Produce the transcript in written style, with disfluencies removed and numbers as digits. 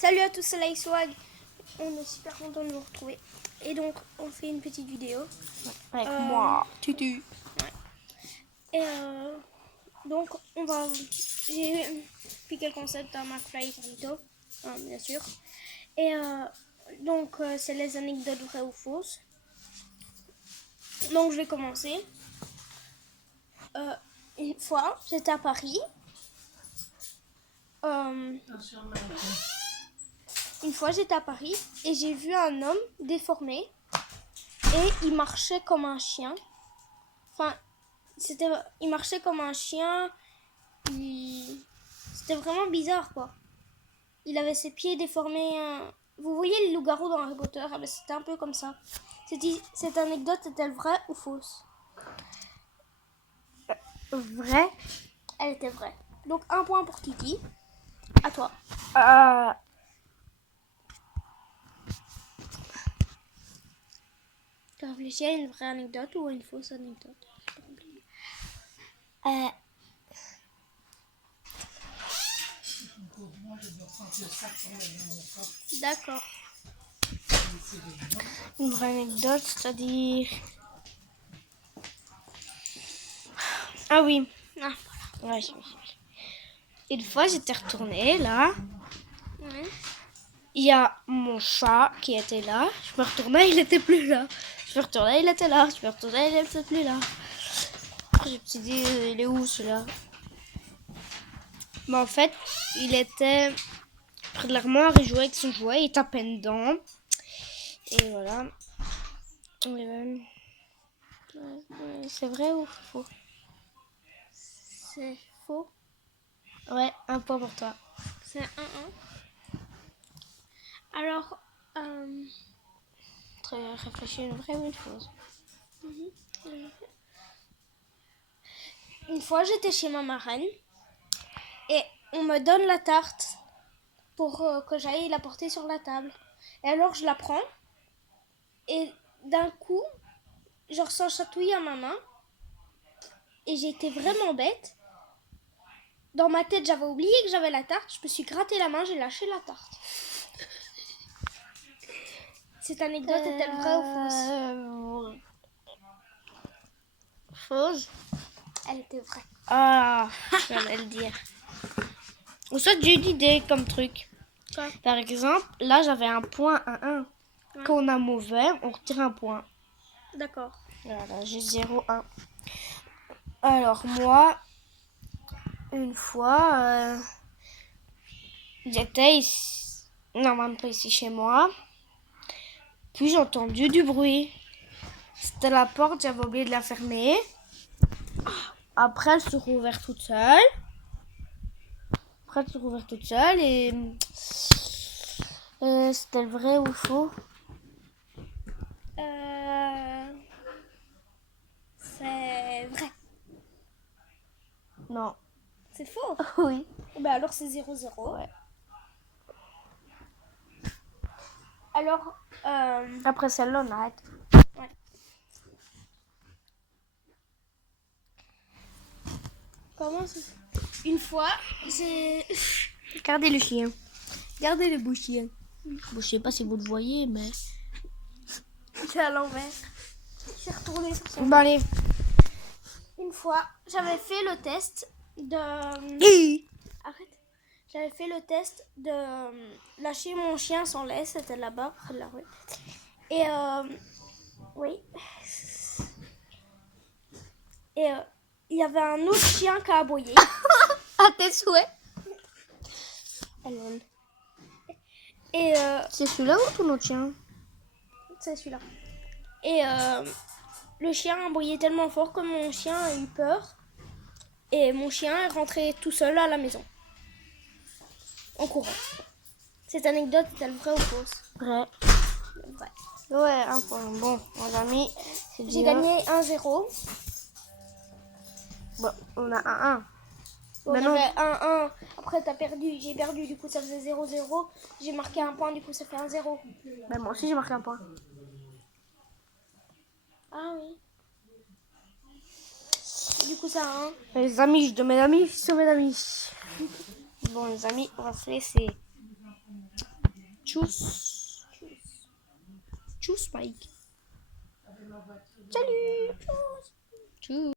Salut à tous, c'est Like Swag. On est super content de vous retrouver. Et donc, on fait une petite vidéo. Avec moi, Tutu. Ouais. Et donc, on va... J'ai piqué le concept à McFly et Carlito, bien sûr. Et donc, c'est les anecdotes vraies ou fausses. Donc, je vais commencer. Une fois, j'étais à Paris. Une fois, j'étais à Paris et j'ai vu un homme déformé et il marchait comme un chien. Enfin, il marchait comme un chien. C'était vraiment bizarre, quoi. Il avait ses pieds déformés. Vous voyez le loup-garou dans Harry Potter? Ah ben, c'était un peu comme ça. Cette anecdote est-elle vraie ou fausse? Vrai. Elle était vraie. Donc, un point pour Kiki. À toi. Tu réfléchis à une vraie anecdote ou à une fausse anecdote? D'accord. Une vraie anecdote, c'est-à-dire... Ah oui. Ah, Ouais, une fois, j'étais retournée là. ouais. Il y a mon chat qui était là. Je me retournais, il n'était plus là. Je me retournais, il était là. Je me retournais, il n'était plus là. Après, je me suis dit, il est où celui-là? Mais en fait, il était près de l'armoire, il jouait avec son jouet, il tapait dedans. Et voilà. C'est vrai ou faux? C'est faux. Ouais, un point pour toi. C'est 1-1. Alors, Très réfléchi, une vraie ou une fausse? une fois, j'étais chez ma marraine et on me donne la tarte pour que j'aille la porter sur la table. Et alors, je la prends et d'un coup, je ressens un chatouille à ma main et j'ai été vraiment bête. Dans ma tête, j'avais oublié que j'avais la tarte. Je me suis gratté la main, j'ai lâché la tarte. Cette anecdote est-elle vraie ou fausse? Fausse. Elle était vraie. Ah, j'allais le dire. Ou soit j'ai une idée comme truc. Quoi? Par exemple, là j'avais un point à 1. Ouais. Quand on a mauvais, on retire un point. D'accord. Voilà, j'ai 0,1. Alors moi, une fois, j'étais ici, non même pas ici chez moi, puis j'ai entendu du bruit. C'était la porte, j'avais oublié de la fermer. Après, elle se rouvert toute seule. Et c'était le vrai ou faux? C'est vrai. Non. C'est faux. Oui. Ben alors c'est 0-0. Ouais. Alors, Après celle-là, on arrête. ouais. Comment ça? Une fois, j'ai Regardez le chien. Regardez le beau chien. Bon, je sais pas si vous le voyez, mais... c'est à l'envers. J'ai retourné sur son. Bon, allez. Une fois, j'avais fait le test de. Arrête. J'avais fait le test de lâcher mon chien sans laisse. C'était là-bas, près de la rue. Et oui. Et il y avait un autre chien qui a aboyé. À tes souhaits. Et C'est celui-là ou ton autre chien? c'est celui-là. Et le chien a aboyé tellement fort que mon chien a eu peur. Et mon chien est rentré tout seul à la maison. En courant. Cette anecdote est-elle vraie ou fausse? Vrai. Vraie. Ouais, un point. Bon, mon ami, c'est J'ai bien. gagné 1-0. Bon, on a un 1. On Ben non. avait 1-1. Après, t'as perdu. J'ai perdu. Du coup, ça faisait 0-0. J'ai marqué un point. Du coup, ça fait 1-0. Ben moi aussi, j'ai marqué un point. Ah oui. Du coup, ça a 1. Les amis, je de mes amis, sur mes amis. Bon, les amis, on va se laisser. Tchuss. Tchuss, Mike. Salut. Tchuss. Tchuss.